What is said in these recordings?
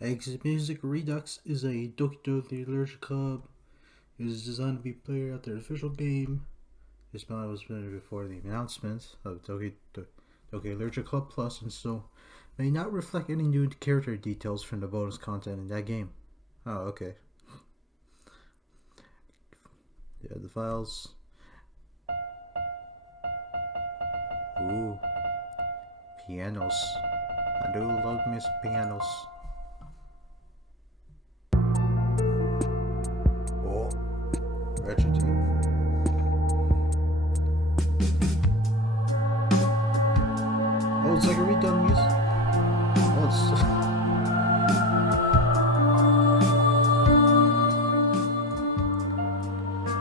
Exit Music Redux is a Doki Doki Allergic Club. It was designed to be played after the official game. This mod was made before the announcement of Doki Allergic Club Plus, and so may not reflect any new character details from the bonus content in that game. Oh, okay. Yeah, the files. Ooh, pianos. I do love music pianos. Oh, Wretched Team. Oh, it's like a redone music. Oh, it's.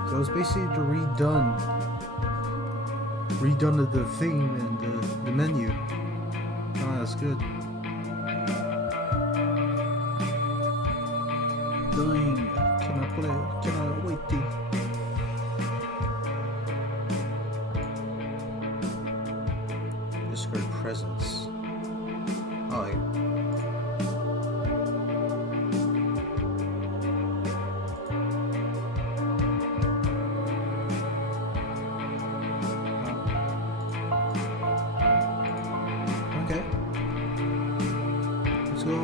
So it's basically the redone of the theme and the menu. Oh, that's good. Dying. Can I play? Can I wait to? Discord presence. Oh, okay. Let's go.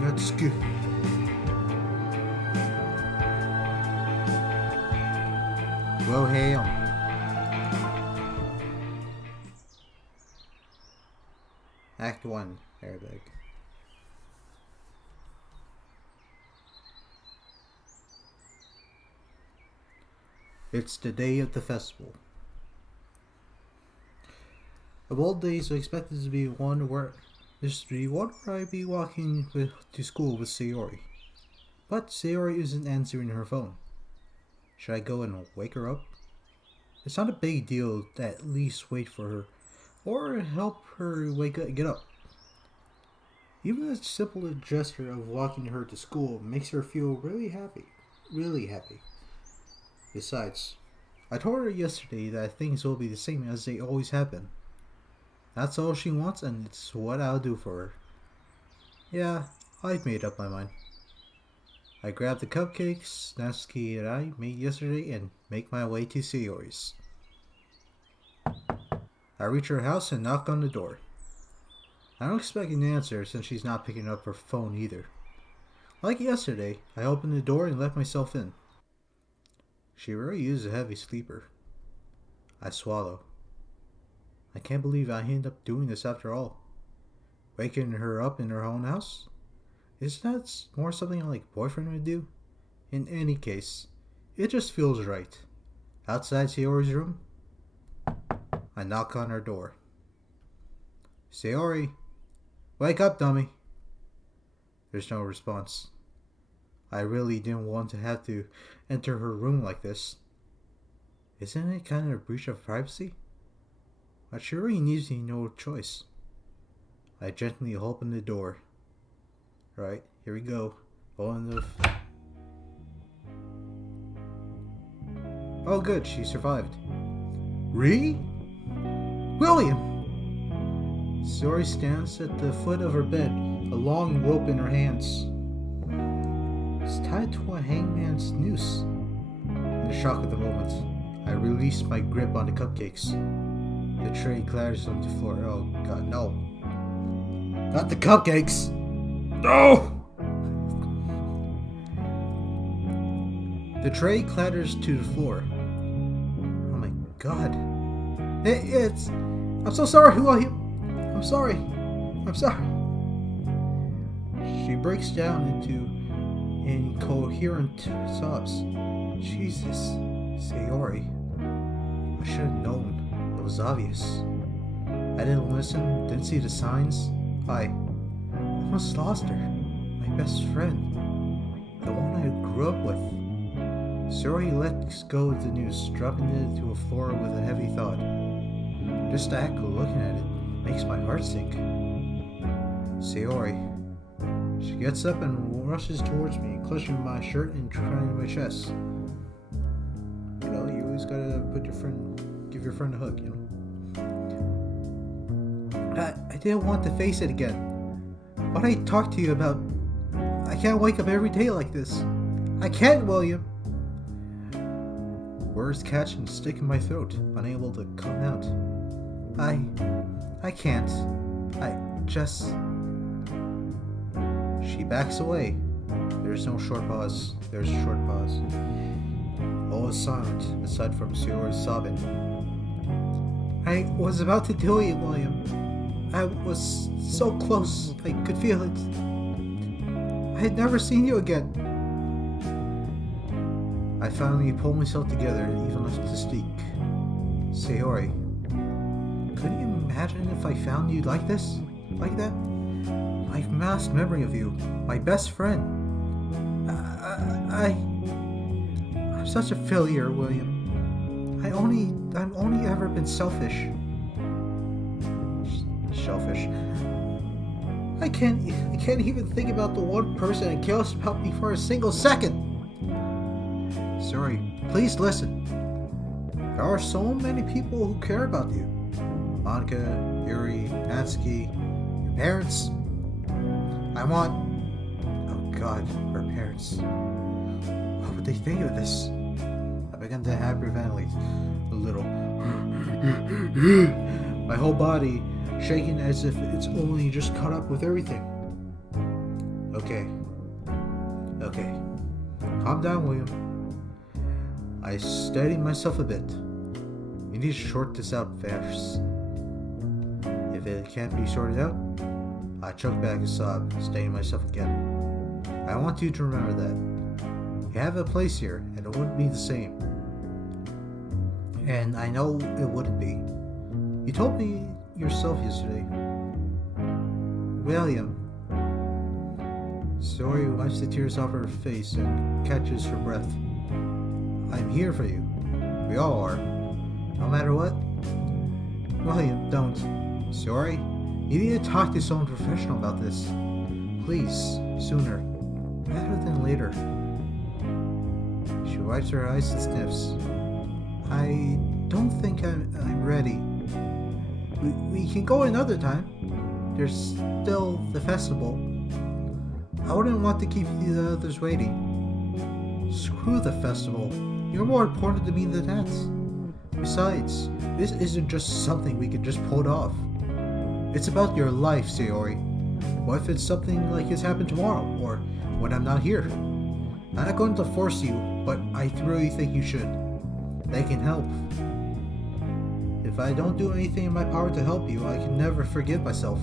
That's good. Well, hail. Act 1, Arabic. It's the day of the festival. Of all days, I expected to be one where I'd be walking to school with Sayori. But Sayori isn't answering her phone. Should I go and wake her up? It's not a big deal to at least wait for her, or help her get up. Even a simple gesture of walking her to school makes her feel really happy. Really happy. Besides, I told her yesterday that things will be the same as they always have been. That's all she wants, and it's what I'll do for her. Yeah, I've made up my mind. I grab the cupcakes Natsuki and I made yesterday and make my way to Sayori's. I reach her house and knock on the door. I don't expect an answer since she's not picking up her phone either. Like yesterday, I open the door and let myself in. She really is a heavy sleeper. I swallow. I can't believe I end up doing this after all. Waking her up in her own house? Isn't that more something like a boyfriend would do? In any case, it just feels right. Outside Sayori's room, I knock on her door. Sayori, wake up, dummy. There's no response. I really didn't want to have to enter her room like this. Isn't it kind of a breach of privacy? But Sayori needs me no choice. I gently open the door. Right, here we go. Oh good, she survived. William! Sayori stands at the foot of her bed, a long rope in her hands. It's tied to a hangman's noose. In the shock of the moment, I release my grip on the cupcakes. The tray clatters onto the floor. Oh god, no. Not the cupcakes! No! The tray clatters to the floor. Oh my god. It's... I'm so sorry, who are you? I'm sorry. I'm sorry. She breaks down into incoherent sobs. Jesus. Sayori. I should have known. It was obvious. I didn't listen, didn't see the signs. I almost lost her. My best friend. The one I grew up with. Sayori lets go of the noose, dropping it to the floor with a heavy thud. Just the act of looking at it makes my heart sink. Sayori. She gets up and rushes towards me, clutching my shirt and trying my chest. You know, you always gotta give your friend a hug, you know. I didn't want to face it again. what I talked to you about. I can't wake up every day like this. I can't, William. Words catch and stick in my throat, unable to come out. I can't. I just... She backs away. There's no short pause. There's a short pause. All is silent, aside from Sayori's sobbing. I was about to tell you, William. I was so close, I could feel it. I had never seen you again. I finally pulled myself together, even enough to speak. Sayori, could you imagine if I found you like this? Like that? My last memory of you, my best friend. I'm such a failure, William. I've only ever been selfish. Selfish. I can't even think about the one person that cares about me for a single second. Sorry, please listen. There are so many people who care about you. Monica, Yuri, Natsuki, your parents. Oh God, her parents. What would they think of this? I began to hyperventilate a little. My whole body shaking as if it's only just caught up with everything. Okay. Calm down, William. I steadied myself a bit. We need to sort this out fast. If it can't be sorted out, I choked back a sob, steadying myself again. I want you to remember that. You have a place here, and it wouldn't be the same. And I know it wouldn't be. You told me yourself yesterday. William. Sayori wipes the tears off her face and catches her breath. I'm here for you. We all are. No matter what. William, don't. Sayori, you need to talk to someone professional about this. Please, sooner. Rather than later. She wipes her eyes and sniffs. I don't think I'm ready. We can go another time. There's still the festival. I wouldn't want to keep the others waiting. Screw the festival. You're more important to me than that. Besides, this isn't just something we can just pull off. It's about your life, Sayori. What if it's something like this happened tomorrow, or when I'm not here? I'm not going to force you, but I really think you should. They can help. If I don't do anything in my power to help you, I can never forgive myself.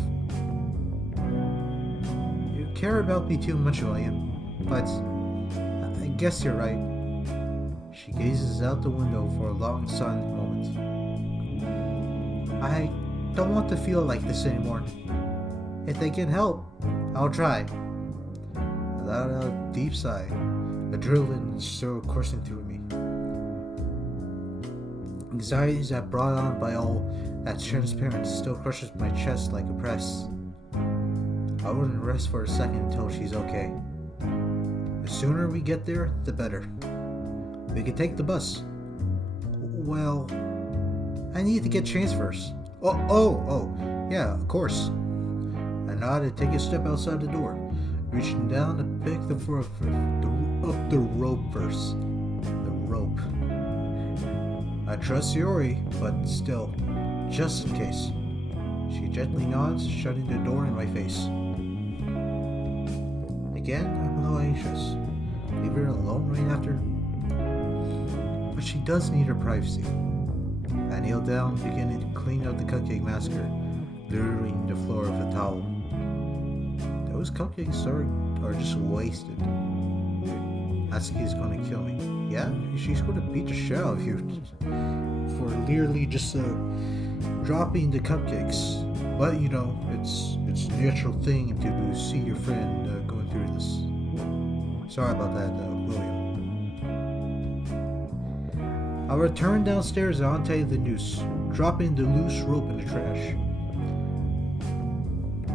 You care about me too much, William, but I guess you're right. She gazes out the window for a long silent moment. I don't want to feel like this anymore. If they can help, I'll try. I let out a deep sigh, adrenaline still coursing through me. Anxieties that brought on by all that's transparent still crushes my chest like a press. I wouldn't rest for a second until she's okay. The sooner we get there, the better. We can take the bus. Well, I need to get changed first. Oh, yeah, of course. I nodded, take a step outside the door, reaching down to pick the rope first. The rope. I trust Sayori, but still, just in case. She gently nods, shutting the door in my face. Again, I'm a little anxious. Leave her alone right after. But she does need her privacy. I kneel down, beginning to clean out the cupcake massacre, littering the floor with a towel. Those cupcakes are just wasted. Natsuki's gonna kill me. Yeah, she's gonna beat the shit out of you for literally just dropping the cupcakes. But you know, it's a natural thing to see your friend going through this. Sorry about that, William. I returned downstairs and untie the noose, dropping the loose rope in the trash.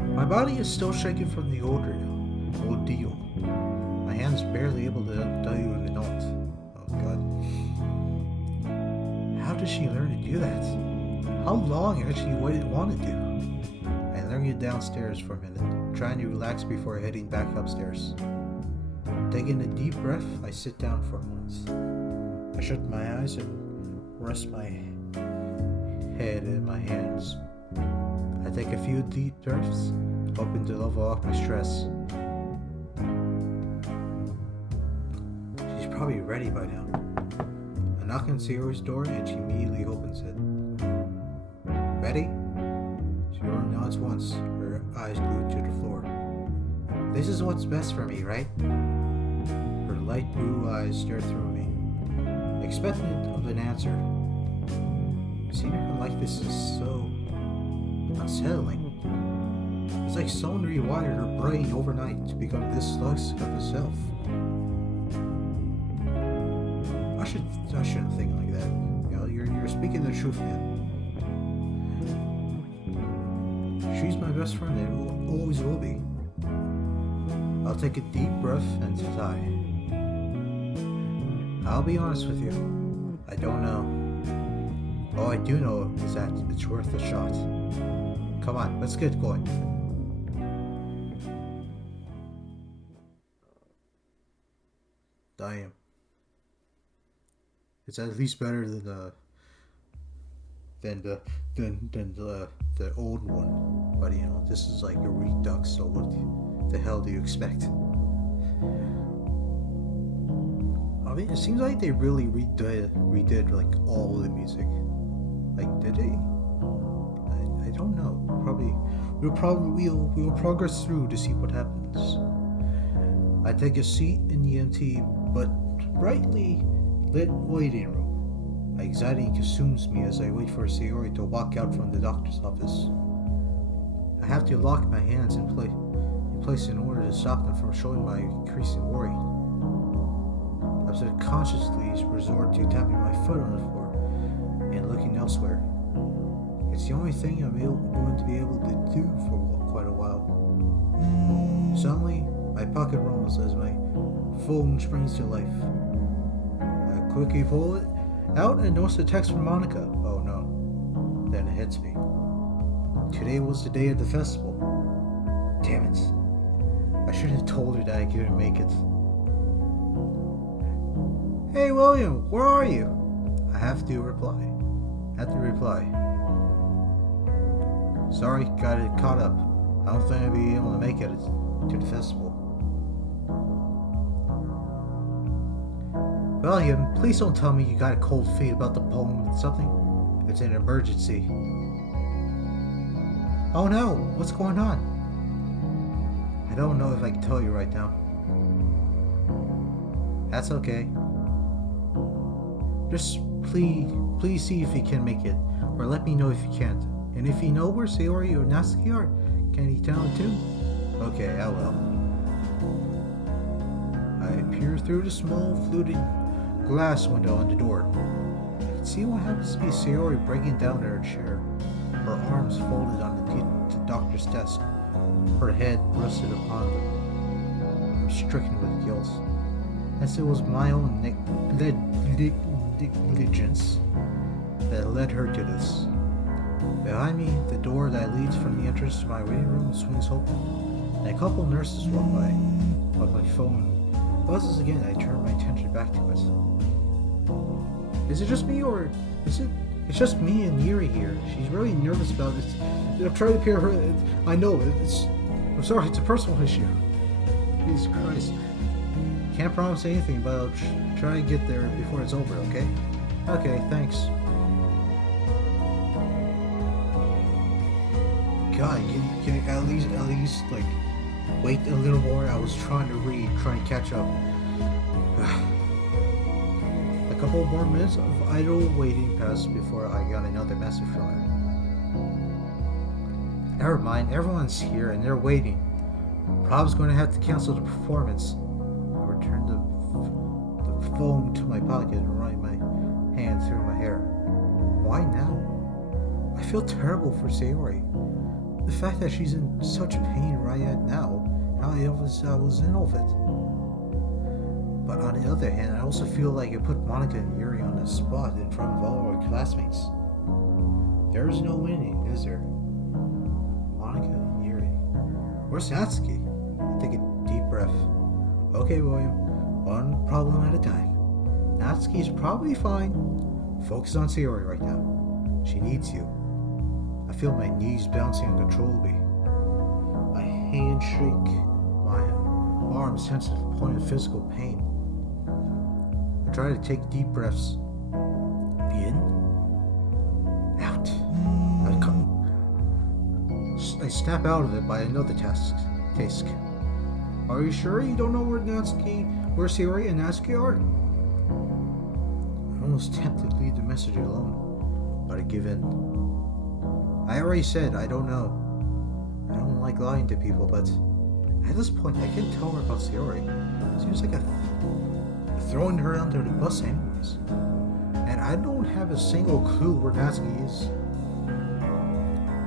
My body is still shaking from the ordeal. My hand's barely able to undo the knot. Oh God. How did she learn to do that? How long has she wanted to? I learned it downstairs for a minute. trying to relax before heading back upstairs. Taking a deep breath, I sit down for a moment. I shut my eyes and rest my head in my hands. I take a few deep breaths, hoping to level off my stress. She's probably ready by now. I knock on Sayori's door and she immediately opens it. Ready? Sayori nods once, her eyes glued to the floor. This is what's best for me, right? Her light blue eyes stare through me, expectant of an answer. Seeing her like this is so unsettling. It's like someone rewired her brain overnight to become this toxic of herself. I shouldn't think like that. You know, you're speaking the truth, man. She's my best friend and always will be. I'll take a deep breath and sigh. I'll be honest with you. I don't know. All I do know is that it's worth a shot. Come on, let's get going. Damn. It's at least better than the old one. But you know, this is like a redux, so what the hell do you expect? I mean, it seems like they really redid like all the music. Like, did they? I don't know. We'll progress through to see what happens. I take a seat in the empty but brightly lit waiting room. Anxiety consumes me as I wait for Sayori to walk out from the doctor's office. I have to lock my hands in place in order to stop them from showing my increasing worry. I subconsciously resort to tapping my foot on the floor and looking elsewhere. It's the only thing I'm going to be able to do for quite a while. Suddenly, my pocket rumbles as my phone springs to life. I quickly pull it out and notice a text from Monica. Oh no. Then it hits me. Today was the day of the festival. Damn it. I should have told her that I couldn't make it. Hey William, where are you? I have to reply. Sorry, got it caught up. I don't think I'll be able to make it to the festival. William, please don't tell me you got a cold feet about the poem or something. It's an emergency. Oh no, what's going on? I don't know if I can tell you right now. That's okay. Just please see if you can make it, or let me know if you can't. And if you know where Sayori or Natsuki are, can you tell it too? Okay, I will. I peer through the small fluted glass window on the door. I can see what happens to be Sayori breaking down in her chair, her arms folded on the doctor's desk, her head rested upon them. I'm stricken with guilt, as it was my own negligence that led her to this. Behind me, the door that leads from the entrance to my waiting room swings open, and a couple nurses walk by. But my phone buzzes again, and I turn my attention back to it. Is it just me, or is it? It's just me and Yuri here. She's really nervous about it. I'm trying to appear her. I know it's. I'm sorry. It's a personal issue. Jesus Christ. Can't promise anything, but I'll try to get there before it's over. Okay? Okay. Thanks. God, can you at least like wait a little more? I was trying to catch up. A couple more minutes of idle waiting passed before I got another message from her. Never mind, everyone's here and they're waiting. Prob's going to have to cancel the performance. I returned the phone to my pocket and running my hand through my hair. Why now? I feel terrible for Sayori. The fact that she's in such pain right now, how I was in all of it. But on the other hand, I also feel like it put Monica and Yuri on the spot in front of all our classmates. There's no winning, is there? Monica and Yuri. Where's Natsuki? I take a deep breath. Okay, William. One problem at a time. Natsuki's probably fine. Focus on Sayori right now. She needs you. I feel my knees bouncing uncontrollably. My hands shake. My arms sense a point of physical pain. I try to take deep breaths. In. Out. I snap out of it by another task. Are you sure you don't know where Sayori and Natsuki are? I'm almost tempted to leave the message alone, but I give in. I already said I don't know. I don't like lying to people, but at this point I can't tell her about Sayori. Seems like I'm throwing her under the bus anyways. And I don't have a single clue where Natsuki is.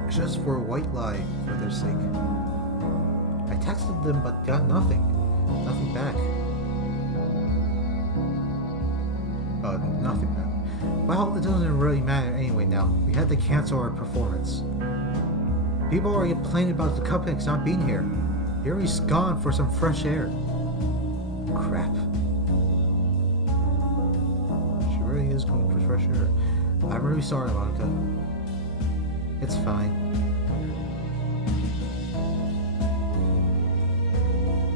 It's just for a white lie for their sake. I texted them but got nothing. Nothing back. Nothing back. Well, it doesn't really matter anyway now. We had to cancel our performance. People are complaining about the cupcakes not being here. Yuri's gone for some fresh air. Crap. She really is going for fresh air. I'm really sorry, Monica. It's fine.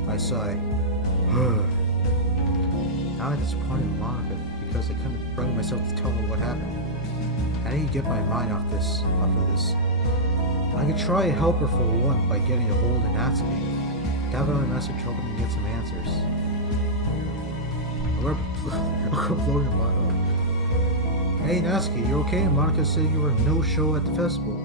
I sigh. Now I'm disappointed in Monica because I couldn't bring myself to tell her what happened. I need to get my mind off of this. I could try to help her for one by getting a hold of Natsuki. Have another message hoping to get some answers. I'll go blow your mind off. Hey Natsuki, you okay? Monica said you were no show at the festival.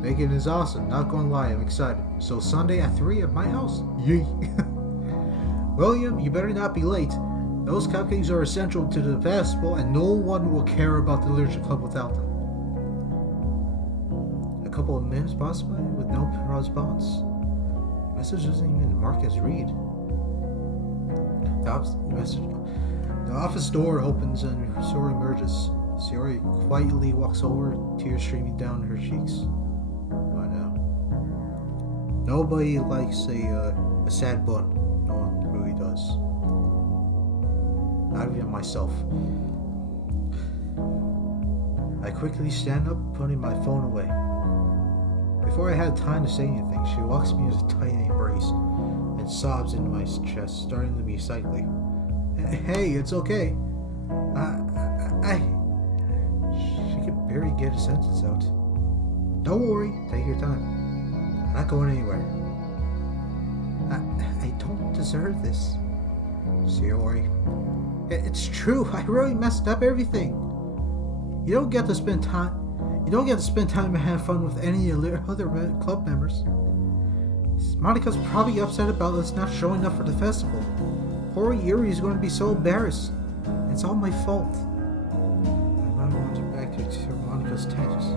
Bacon is awesome, not gonna lie, I'm excited. So Sunday at 3 at my house? Yay! William, you better not be late. Those cupcakes are essential to the festival and no one will care about the Literature Club without them. A couple of minutes pass by with no response. The message doesn't even mark as read. The office door opens and Sayori emerges. Sayori quietly walks over, tears streaming down her cheeks. Oh no. Nobody likes a sad bun. No one really does. Not even myself. I quickly stand up, putting my phone away. Before I had time to say anything, she walks me with a tight embrace and sobs into my chest, starting to be sightly. Hey, it's okay. She could barely get a sentence out. Don't worry, take your time. I'm not going anywhere. I don't deserve this. Sayori. It's true, I really messed up everything. You don't get to spend time and have fun with any other club members. Monica's probably upset about us not showing up for the festival. Poor Yuri is going to be so embarrassed. It's all my fault. My mom wants back to Monica's texts.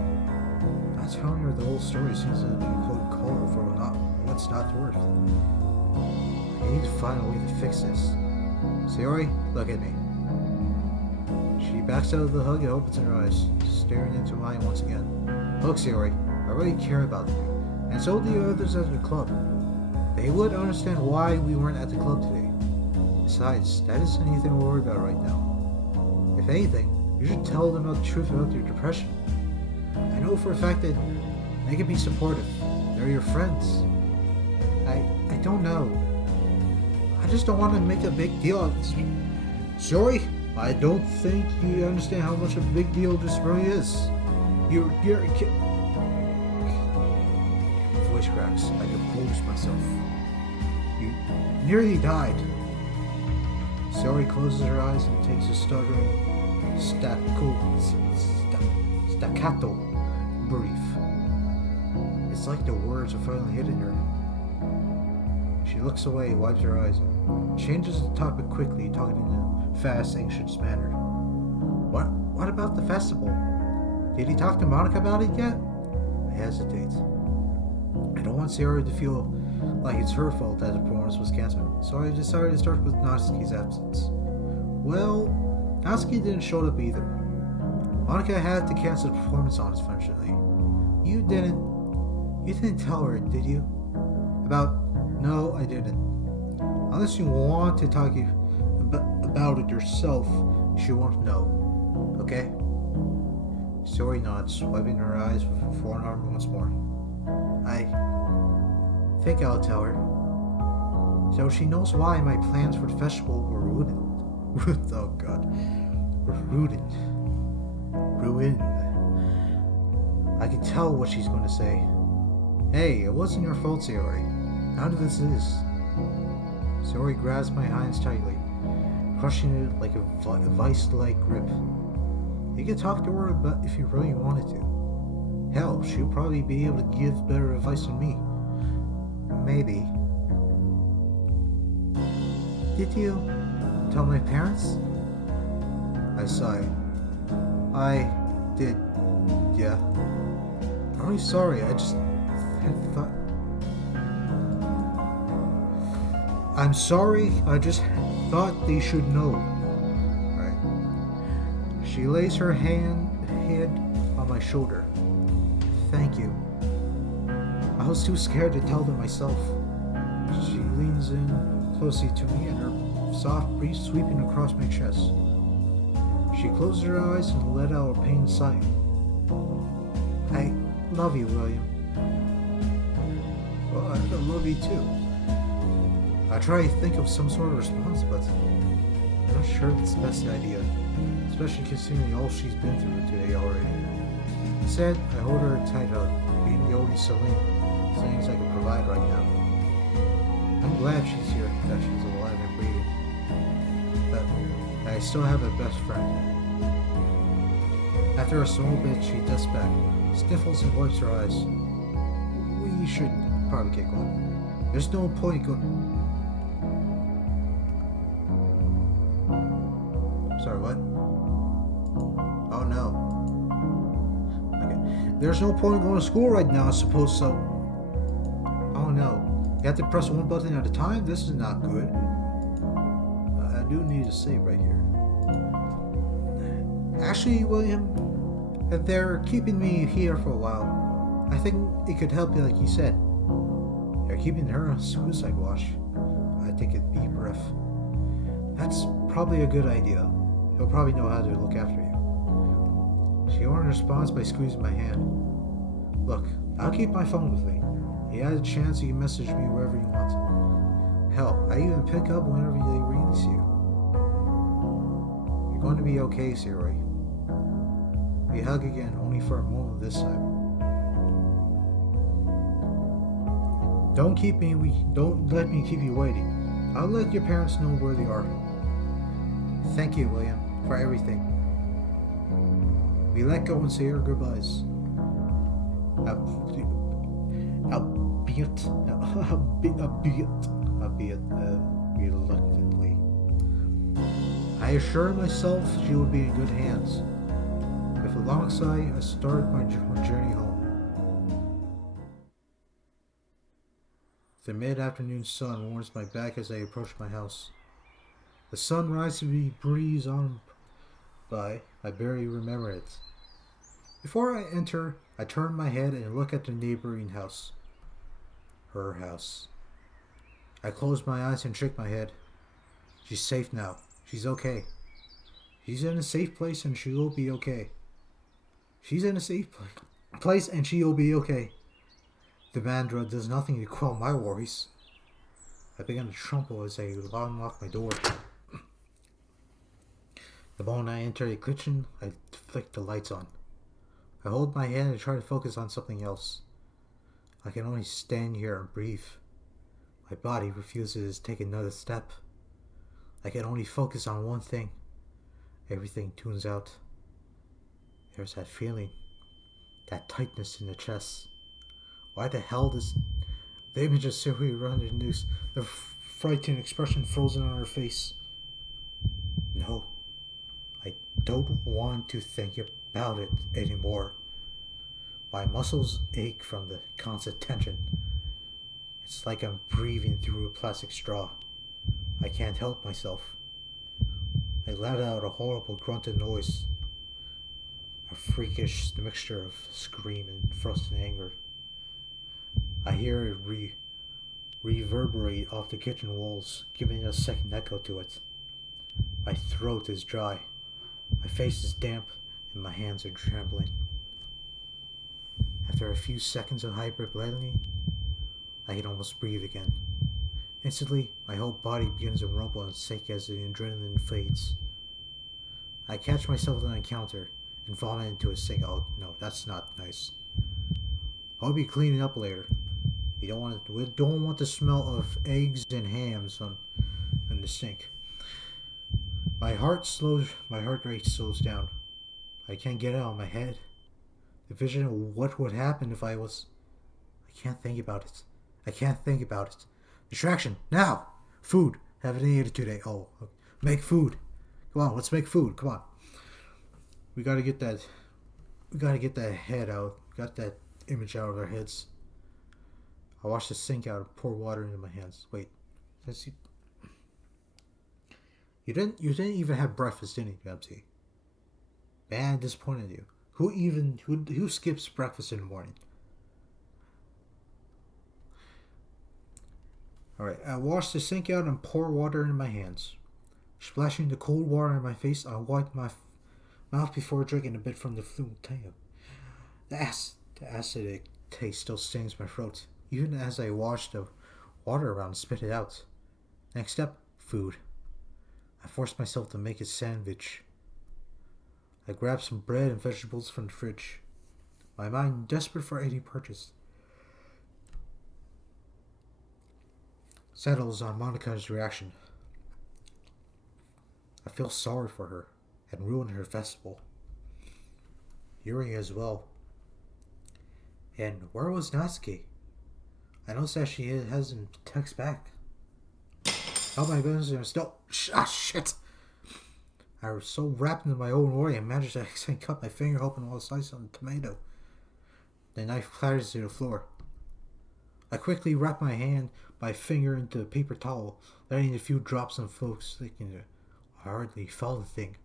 Not telling her the whole story seems to be cold for what's not worth. I need to find a way to fix this. Sayori, look at me. She backs out of the hug and opens her eyes, staring into mine once again. Look, Sayori, I really care about you, and so do the others at the club. They would understand why we weren't at the club today. Besides, that isn't anything to worry about right now. If anything, you should tell them the truth about your depression. I know for a fact that they can be supportive. They're your friends. I don't know. I just don't want to make a big deal out of this. Sorry, I don't think you understand how much of a big deal this really is. You're voice cracks. I compose myself. You nearly died. Sayori closes her eyes and takes a stuttering staccato brief. It's like the words are finally hitting her. She looks away, wipes her eyes, and changes the topic quickly, talking in a fast, anxious manner. What about the festival? Did he talk to Monica about it yet? I hesitate. I don't want Sayori to feel like it's her fault that the performance was cancelled, so I decided to start with Natsuki's absence. Well, Natsuki didn't show up either. Monica had to cancel the performance on us, unfortunately. You didn't tell her, did you? No, I didn't. Unless you want to talk about it yourself, she won't know. Okay? Sayori nods, wiping her eyes with her forearm once more. I think I'll tell her. So she knows why my plans for the festival were ruined. Oh god. Were ruined. I can tell what she's going to say. Hey, it wasn't your fault, Sayori. None of this is. Sayori grabs my hands tightly, crushing it like a vice-like grip. You can talk to her about if you really wanted to. Hell, she'll probably be able to give better advice than me. Maybe. Did you tell my parents? I sighed. I did, yeah. I'm really sorry, I just had thought... I'm sorry, I just thought they should know. Right. She lays her head on my shoulder. Thank you. I was too scared to tell them myself. She leans in closely to me and her soft breeze sweeping across my chest. She closed her eyes and let out a pained sigh. I love you, William. Well, I love you too. I try to think of some sort of response, but I'm not sure it's the best idea, especially considering all she's been through today already. Instead, I hold her tight up, being the only things I can provide right now. I'm glad she's here, that she's alive and breathing. But I still have a best friend. After a small bit, she dusts back, sniffles and wipes her eyes. We should probably get going. There's no point going... Sorry, what? Oh no. Okay. There's no point going to school right now, I suppose so. Oh no. You have to press one button at a time? This is not good. I do need to save right here. Actually, William, if they're keeping me here for a while, I think it could help you like you said. They're keeping her on suicide watch. I take a deep breath. That's probably a good idea. He'll probably know how to look after you. She only responds by squeezing my hand. Look, I'll keep my phone with me. You had a chance you can message me wherever you want. Hell, I even pick up whenever they release you. You're going to be okay, Sayori. We hug again, only for a moment this time. Don't let me keep you waiting. I'll let your parents know where they are. Thank you, William, for everything. We let go and say our goodbyes. Albeit reluctantly. I assured myself she would be in good hands. With a long sigh, I started my journey home. The mid-afternoon sun warms my back as I approach my house. The sunrise to be breeze on by, I barely remember it. Before I enter, I turn my head and look at the neighboring house. Her house. I close my eyes and shake my head. She's safe now. She's okay. She's in a safe place and she'll be okay. She's in a safe place and she'll be okay. The mandra does nothing to quell my worries. I begin to tremble as I unlock my door. The moment I enter the kitchen, I flick the lights on. I hold my hand and try to focus on something else. I can only stand here and breathe. My body refuses to take another step. I can only focus on one thing. Everything tunes out. There's that feeling, that tightness in the chest. Why the hell does the image of Sayori run in the news? The frightened expression frozen on her face. No, I don't want to think about it anymore. My muscles ache from the constant tension. It's like I'm breathing through a plastic straw. I can't help myself. I let out a horrible grunted noise. a freakish mixture of scream and frozen anger. I hear it reverberate off the kitchen walls, giving a second echo to it. My throat is dry, my face is damp, and my hands are trembling. After a few seconds of hyperventilating, I can almost breathe again. Instantly, my whole body begins to rumble and shake as the adrenaline fades. I catch myself on a counter and vomit into a sink. Oh no, that's not nice. I'll be cleaning up later. We don't want the smell of eggs and hams in the sink. My heart rate slows down. I can't get it out of my head. The vision of what would happen if I can't think about it. Distraction, now! Food. Haven't eaten today. Oh, okay. Make food. Come on, let's make food. Come on. We gotta get that head out. Got that image out of our heads. I wash the sink out and pour water into my hands. Wait. You didn't even have breakfast, didn't you, MC? Man, disappointed you. Who skips breakfast in the morning? Alright, I wash the sink out and pour water into my hands. Splashing the cold water in my face, I wipe my mouth before drinking a bit from the fluid tank. The acidic taste still stings my throat, even as I wash the water around and spit it out. Next step, food. I force myself to make a sandwich. I grab some bread and vegetables from the fridge, my mind desperate for any purchase. Settles on Monica's reaction. I feel sorry for her and ruined her festival. Yuri as well. And where was Natsuki? I noticed that she hasn't texted back. Oh my goodness, I'm still... shit! I was so wrapped in my own worry I managed to accidentally cut my finger open while slicing on the tomato. The knife clatters to the floor. I quickly wrap my finger into a paper towel, letting a few drops on folks sticking there. I hardly felt the thing.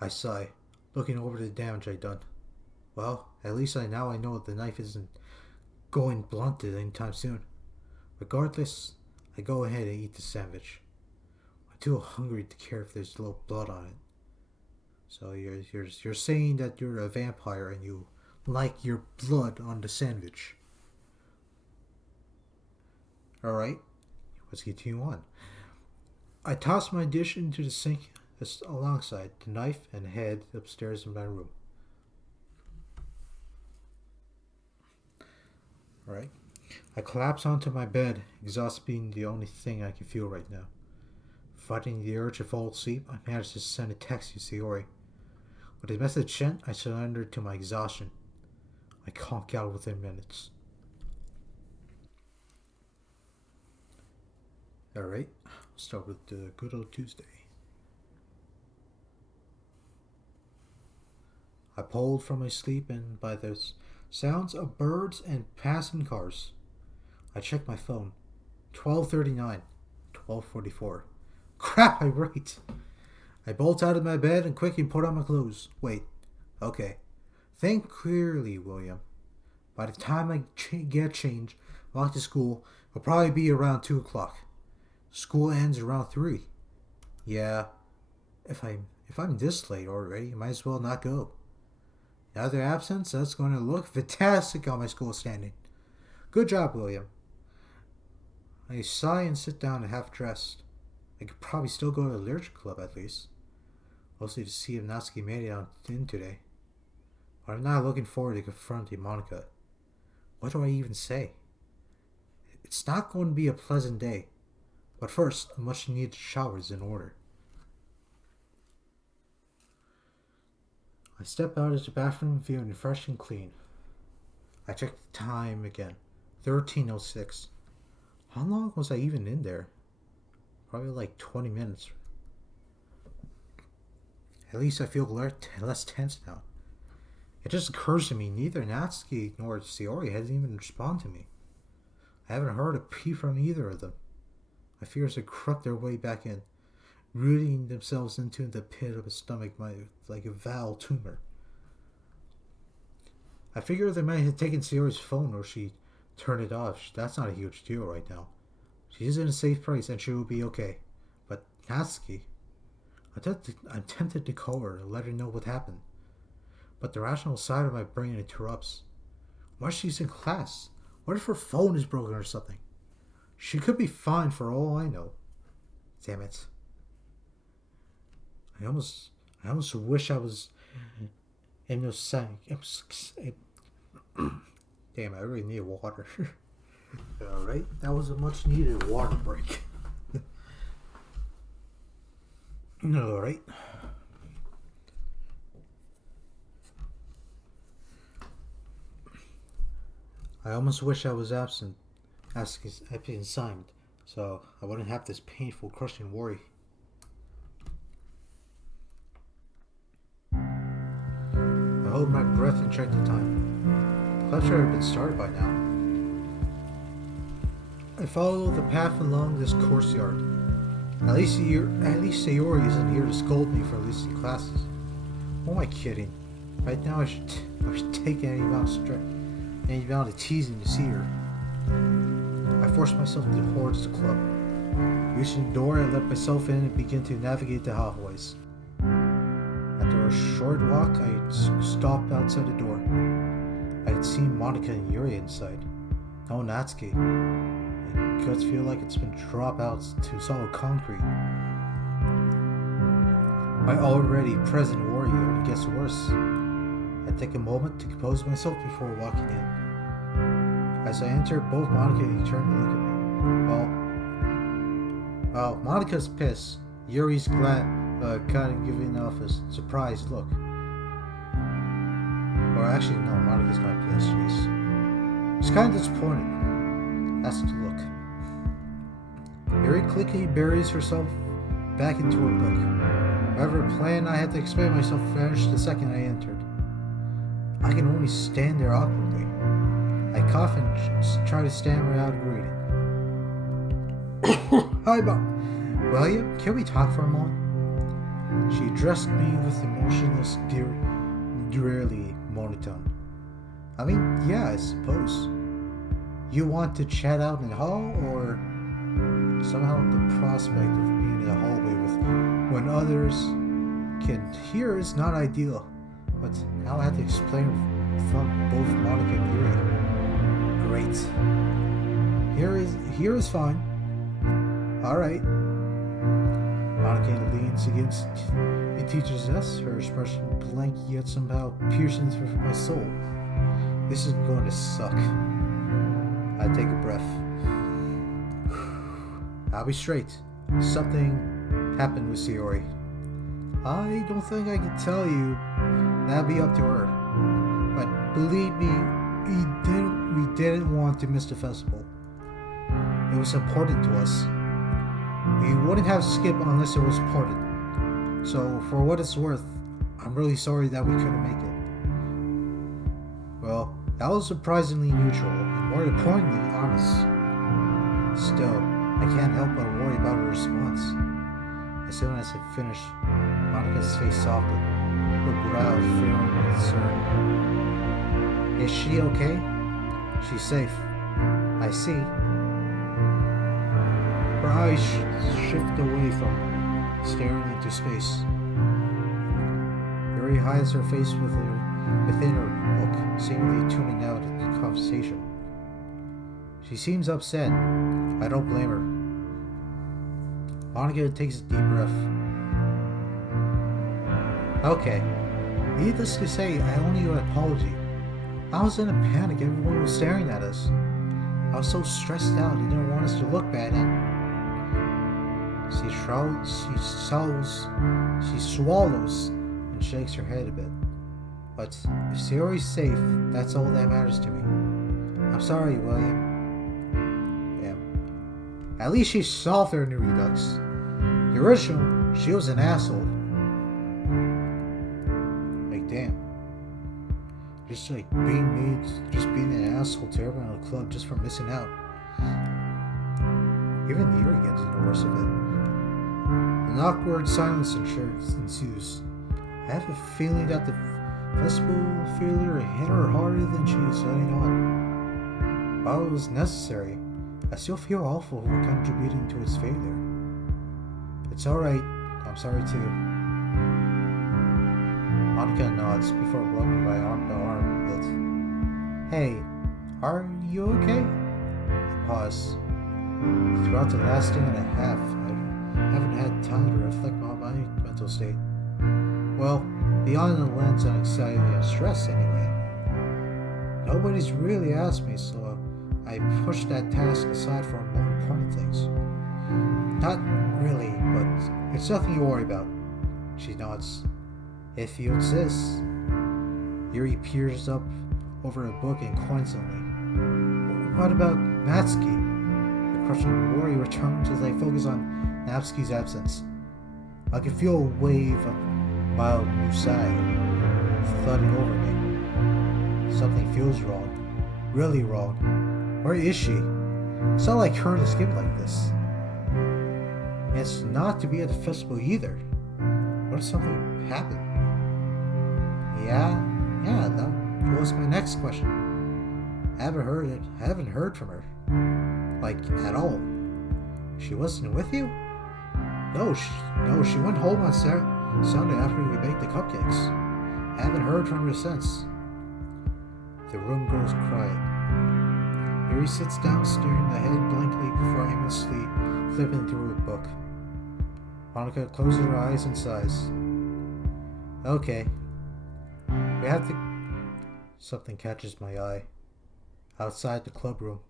I sigh, looking over the damage I'd done. Well, at least I know the knife isn't going blunted anytime soon. Regardless, I go ahead and eat the sandwich. I'm too hungry to care if there's a little blood on it. So you're saying that you're a vampire and you like your blood on the sandwich. Alright, let's continue on. I toss my dish into the sink alongside the knife and head upstairs in my room. Alright. I collapse onto my bed, exhaust being the only thing I can feel right now. Fighting the urge to fall asleep, I managed to send a text to Sayori. With the message sent, I surrendered to my exhaustion. I conk out within minutes. Alright, let's start with the good old Tuesday. I pulled from my sleep and by the sounds of birds and passing cars. I checked my phone. 12:39, 12:44. Crap, I'm right. I bolt out of my bed and quickly put on my clothes. Wait, okay. Think clearly, William. By the time I get changed, walk to school, it'll probably be around 2 o'clock. School ends around 3. Yeah, if I'm this late already, I might as well not go. Now their absence, that's going to look fantastic on my school standing. Good job, William. I sigh and sit down half dressed. I could probably still go to the literature club at least. Mostly to see if Natsuki made it in today. But I'm not looking forward to confronting Monica. What do I even say? It's not going to be a pleasant day. But first, a much needed shower is in order. I step out of the bathroom feeling fresh and clean. I check the time again. 13:06. How long was I even in there? Probably like 20 minutes. At least I feel less tense now. It just occurs to me neither Natsuki nor Sayori has even responded to me. I haven't heard a peep from either of them. My fears have crept their way back in. rooting themselves into the pit of his stomach like a foul tumor. I figure they might have taken Sayori's phone or she turned it off. That's not a huge deal right now. She's in a safe place and she will be okay. But Natsuki, I'm tempted to call her and let her know what happened. But the rational side of my brain interrupts. What if she's in class? What if her phone is broken or something? She could be fine for all I know. Damn it. I almost wish I was in those Damn, I really need water. Alright, that was a much needed water break. Alright. I almost wish I was absent assigned, so I wouldn't have this painful, crushing worry. I hold my breath and check the time. The lecture had been started by now. I follow the path along this courtyard. At least Sayori isn't here to scold me for losing classes. Who am I kidding? Right now I should take any amount of teasing to see her. I force myself towards the club. Reaching the door, I let myself in and begin to navigate the hallways. After a short walk, I stopped outside the door. I had seen Monica and Yuri inside. No Natsuki. My guts feel like it's been dropped out to solid concrete. My already present worry only gets worse. I take a moment to compose myself before walking in. As I enter, both Monica and Yuri turn to look at me. Well, Monica's pissed. Yuri's glad, kind of giving off a surprised look. Or actually, no, Monica's not pissed. She's kind of disappointed. That's the look. Yuri quickly buries herself back into her book. Whatever plan I had to expect myself vanished the second I entered. I can only stand there awkwardly. I cough and try to stammer out a greeting. Hi, Bob. William, can we talk for a moment? She addressed me with emotionless, drearily monotone. I mean, yeah, I suppose. You want to chat out in the hall, or somehow the prospect of being in the hallway with when others can hear is not ideal. But now I have to explain from both Monica and Yuri. Great. Here is fine. Alright. Monica leans against the teacher's desk, her expression blank yet somehow piercing through my soul. This is going to suck. I take a breath. I'll be straight. Something happened with Sayori. I don't think I can tell you. That'd be up to her. But believe me, we didn't want to miss the festival. It was important to us. We wouldn't have skipped unless it was important. So, for what it's worth, I'm really sorry that we couldn't make it. Well, that was surprisingly neutral, and more importantly, honest. Still, I can't help but worry about her response. As soon as I finished, Monica's face softened, her brow filled with concern. Is she okay? She's safe. I see. Her eyes shift away from me, staring into space. Yuri hides her face within her book, seemingly tuning out the conversation. She seems upset. I don't blame her. Monica takes a deep breath. Okay. Needless to say, I owe you an apology. I was in a panic. Everyone was staring at us. I was so stressed out. They didn't want us to look bad. She swallows and shakes her head a bit. But if Sayori's safe, that's all that matters to me. I'm sorry, William. Yeah. At least she's softer in the Redux. The original, she was an asshole. Like, damn. Just being an asshole to everyone in the club just for missing out. Even Yuri gets the worst of it. An awkward silence ensues. I have a feeling that the festival failure hit her harder than she is letting on. While it was necessary, I still feel awful for contributing to its failure. It's alright, I'm sorry too. Monica nods before rubbing my arm a bit. Hey, are you okay? I pause. Throughout the last day and a half, I haven't had time to reflect on my mental state. Well, beyond the lens on anxiety and stress anyway. Nobody's really asked me, so I pushed that task aside for more important things. Not really, but it's nothing you worry about. She nods. If you insist. Yuri peers up over a book inquiringly. What about Natsuki? The crushing worry returns as I focus on Natsuki's absence. I can feel a wave of mild new side flooding over me. Something feels wrong. Really wrong. Where is she? It's not like her to skip like this. And it's not to be at the festival either. What if something happened? Yeah, that was my next question. I haven't heard from her. Like, at all. She wasn't with you? No, she went home on Sunday after we baked the cupcakes. I haven't heard from her since. The room grows quiet. Yuri sits down, staring ahead blankly before aimlessly flipping through a book. Monica closes her eyes and sighs. Okay. We have to... Something catches my eye. Outside the club room.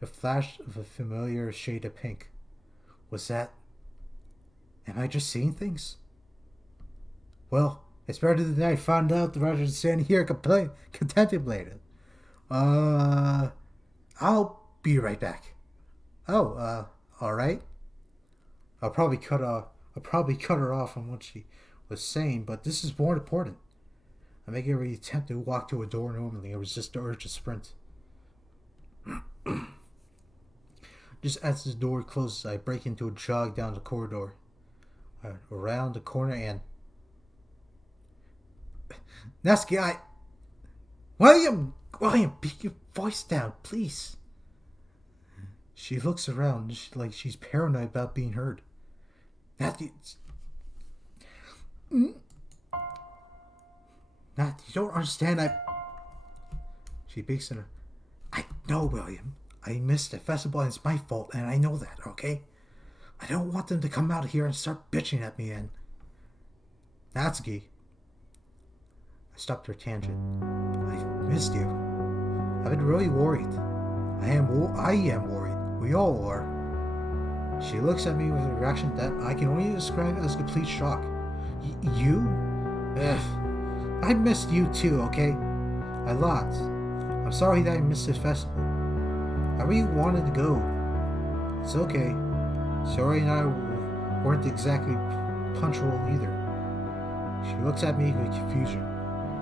The flash of a familiar shade of pink. Was that... Am I just seeing things? Well, it's better than I found out rather than standing here contemplating. I'll be right back. Oh, alright. I'll probably cut her off on what she was saying, but this is more important. I make every attempt to walk to a door normally. I resist the urge to sprint. Just as the door closes, I break into a jog down the corridor, around the corner, and Natsuki, William, keep your voice down, please. She looks around like she's paranoid about being heard. Natsuki, Nat, you don't understand. She peeks in her. I know, William. I missed the festival and it's my fault, and I know that, okay? I don't want them to come out here and start bitching at me and... Natsuki. I stopped her tangent. I've missed you. I've been really worried. I am worried. We all are. She looks at me with a reaction that I can only describe as complete shock. You? Ugh. I missed you too, okay? A lot. I'm sorry that I missed this festival. I really wanted to go. It's okay. Sorry and I weren't exactly punctual either. She looks at me with confusion.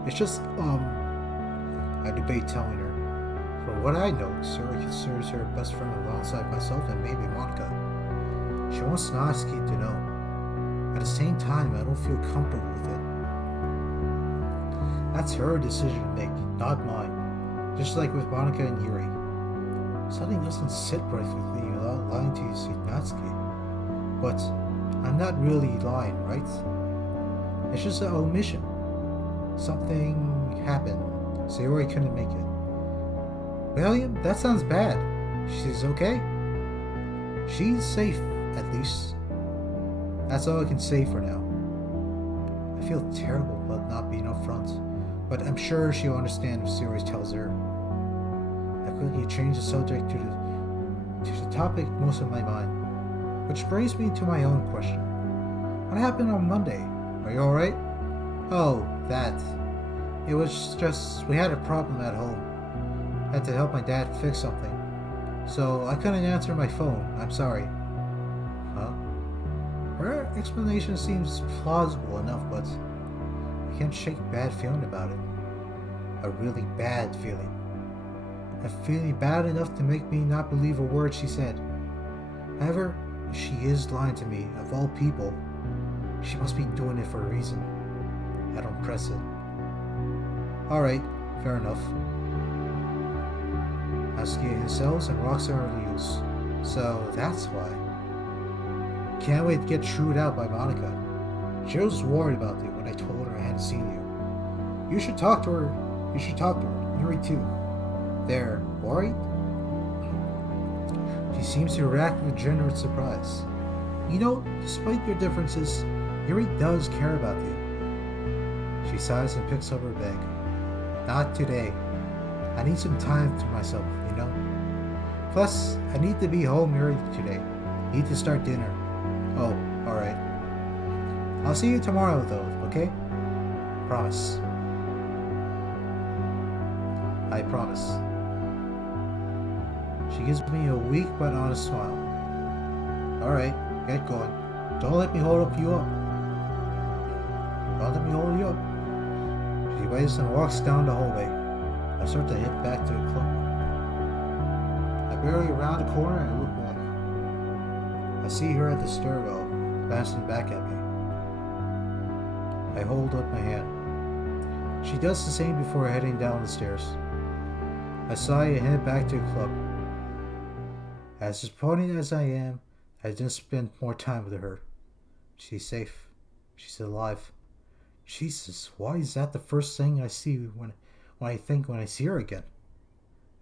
It's just, I debate telling her. For what I know, Suri considers her best friend alongside myself and maybe Monica. She wants Natsuki to know. At the same time, I don't feel comfortable with it. That's her decision to make, not mine. Just like with Monica and Yuri. Something doesn't sit right with me lying to you, sweet Natsuki. But I'm not really lying, right? It's just an omission. Something happened. Sayori couldn't make it. William, that sounds bad. She's okay? She's safe, at least. That's all I can say for now. I feel terrible about not being upfront, but I'm sure she'll understand if Sayori tells her. I quickly changed the subject to the topic most on my mind, which brings me to my own question. What happened on Monday? Are you alright? Oh, that. It was just, we had a problem at home. I had to help my dad fix something. So I couldn't answer my phone. I'm sorry. Huh? Her explanation seems plausible enough, but I can't shake a bad feeling about it. A really bad feeling. A feeling bad enough to make me not believe a word she said. However, She is lying to me, of all people. She must be doing it for a reason. I don't press it. Alright, fair enough. Askia cells and rocks are use. So that's why. Can't wait to get chewed out by Monica. She was worried about you when I told her I hadn't seen you. You should talk to her. You should talk to her. Yuri too. There, worried? She seems to react with genuine surprise. You know, despite your differences, Yuri does care about you. She sighs and picks up her bag. Not today. I need some time to myself, you know? Plus, I need to be home early today. Need to start dinner. Oh, alright. I'll see you tomorrow though, okay? Promise. I promise. She gives me a weak but honest smile. Alright, get going. Don't let me hold you up. Don't let me hold you up. She waves and walks down the hallway. I start to head back to the club. I barely round the corner and look back. I see her at the stairwell, glancing back at me. I hold up my hand. She does the same before heading down the stairs. I sigh and head back to the club. As disappointed as I am, I didn't spend more time with her. She's safe. She's alive. Jesus, why is that the first thing I see when I see her again?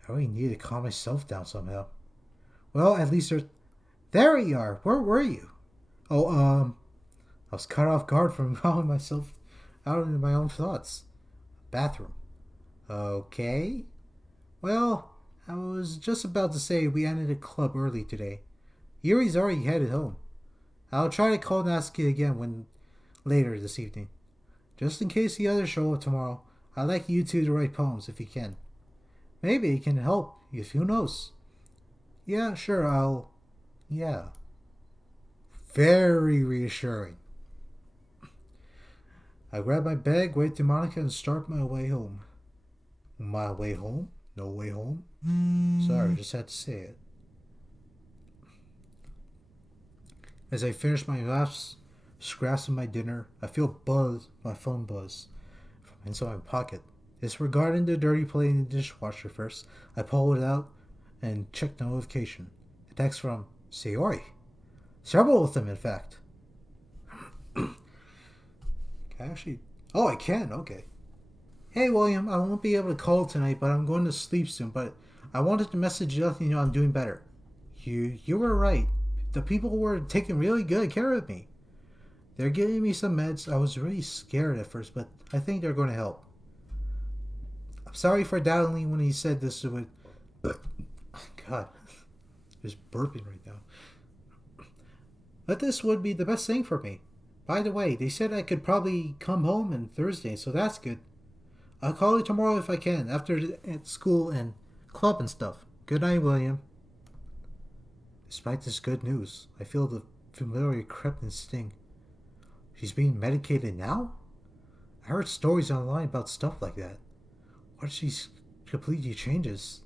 I really need to calm myself down somehow. Well, at least there you are. Where were you? Oh, I was caught off guard from allowing myself out into my own thoughts. Bathroom. Okay. Well, I was just about to say we ended the club early today. Yuri's already headed home. I'll try to call Natsuki again later this evening. Just in case the others show up tomorrow, I'd like you two to write poems if you can. Maybe it can help, if who knows. Yeah, sure, yeah. Very reassuring. I grab my bag, wave to Monica, and start my way home. My way home? No way home? Sorry, just had to say it. As I finish my laps, scraps of my dinner, I feel my phone buzz from inside my pocket. Disregarding the dirty plate in the dishwasher first, I pull it out and check the notification. A text from Sayori. Several of them, in fact. Can I actually... Oh, I can, okay. Hey, William, I won't be able to call tonight, but I'm going to sleep soon, but I wanted to message you letting you know I'm doing better. You were right. The people were taking really good care of me. They're giving me some meds. I was really scared at first, but I think they're going to help. I'm sorry for doubting when he said this would... God, just burping right now. But this would be the best thing for me. By the way, they said I could probably come home on Thursday, so that's good. I'll call you tomorrow if I can, after school and club and stuff. Good night, William. Despite this good news, I feel the familiar creeping sting. She's being medicated now? I heard stories online about stuff like that. What if she completely changes?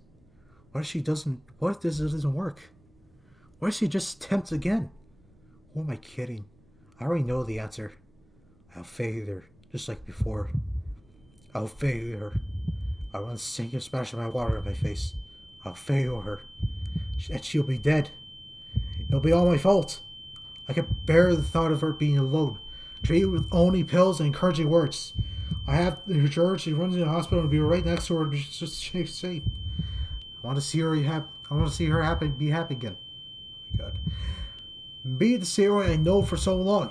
What if it doesn't work? What if she just tempts again? Who am I kidding? I already know the answer. I'll fail her, just like before. I'll fail her. I want to sink a splash of my water in my face. I'll fail her. And she'll be dead. It'll be all my fault. I can bear the thought of her being alone, treated with only pills and encouraging words. I have her charge. She runs to the hospital and be right next to her. Just safe. I want to see her happy. I want to see her happy. Be happy again. Oh my God. Be the Sayori I know for so long,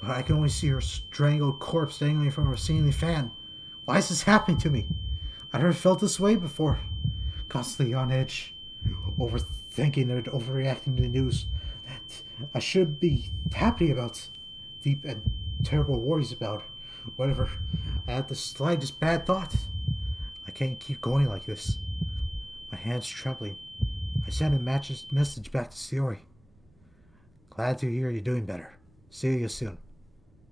but I can only see her strangled corpse dangling from her ceiling fan. Why is this happening to me? I never felt this way before. Constantly on edge, overthinking and overreacting to the news that I should be happy about. Deep and terrible worries about. Whatever. I had the slightest bad thought. I can't keep going like this. My hands trembling. I sent a message back to Sayori. Glad to hear you're doing better. See you soon.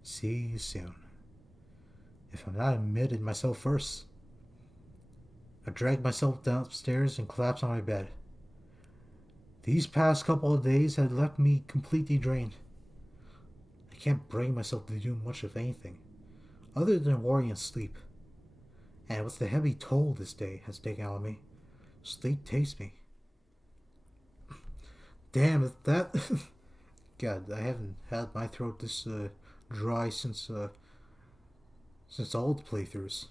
See you soon. If I'm not admitted myself first. I drag myself downstairs and collapse on my bed. These past couple of days had left me completely drained. I can't bring myself to do much of anything, other than worry and sleep. And with the heavy toll this day has taken out of me, sleep takes me. Damn, if that... God, I haven't had my throat this dry since all the playthroughs.